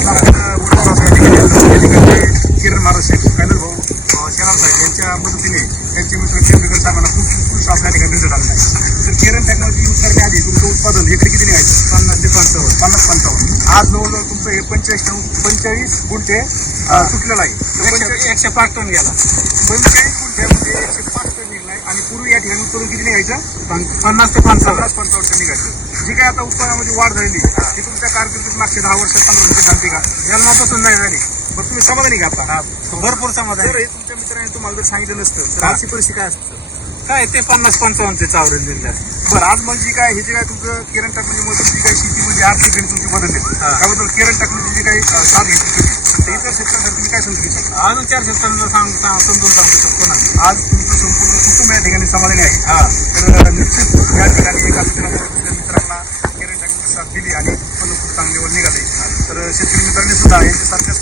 आज आपण अ, किरण महाराज साहेब कैलास भाऊ शेलार साहेब यांच्या मदतीने त्यांचे मित्र साहेबांना खूप उत्कृष्ट आपल्या ठिकाणी रिझल्ट आहे तर केरन टेक्नॉलॉजी यूज करण्याआधी तुमचं उत्पादन एकरी किती निघायचं पन्नास ते पंचावन्न. पन्नास पंचावन्न आज जवळजवळ तुमचं हे पंचेचाळीस पंचेचाळीस गुंठे सुटलेलं आहे एकशे पाच टन गेला पंचेचाळीस गुंठ्यामध्ये एकशे पाच टन निघलाय आणि पूर्वी या ठिकाणी उत्पादन किती निघायचं पन्नास ते पंचावन्न पन्नास पंचावन्न टन निघायचं. जी काय आता उत्पन्नामध्ये वाढ झालेली ती तुमच्या कारकिर्दीत मागच्या दहा वर्षात पंधरा वर्षात झाली का? जन्मापासून नाही झाली. बरं तुम्ही समाधानी का आता? भरपूर समाधान. हे तुमच्या मित्रांनी तुम्हाला जर सांगितलं नसतं तर. आजची परिस्थिती काय असतं? काय ते पन्नास पंचावन्नचे चावरे दिले बरं आज मग जी काय हे जे काय तुमचं केरन टेक्नॉलॉजी जी काही शेतीमध्ये आर्थिक गणित तुमची बदलली. त्याबद्दल केरन टेक्नॉलॉजी जी काही साथ घेतली तर इतर शेतकऱ्यांसाठी तुम्ही काय समजू शकता अजून चार शेतकऱ्यांना सांग समजून सांगू शकतो ना. आज तुमचं संपूर्ण कुटुंब या ठिकाणी समाधानी आहे. हा. तर निश्चित मित्रांना साथ दिली आणि उत्पन्न खूप चांगले वर निघाले. तर शेतकरी मित्रांनी सुद्धा यांच्यासारख्याच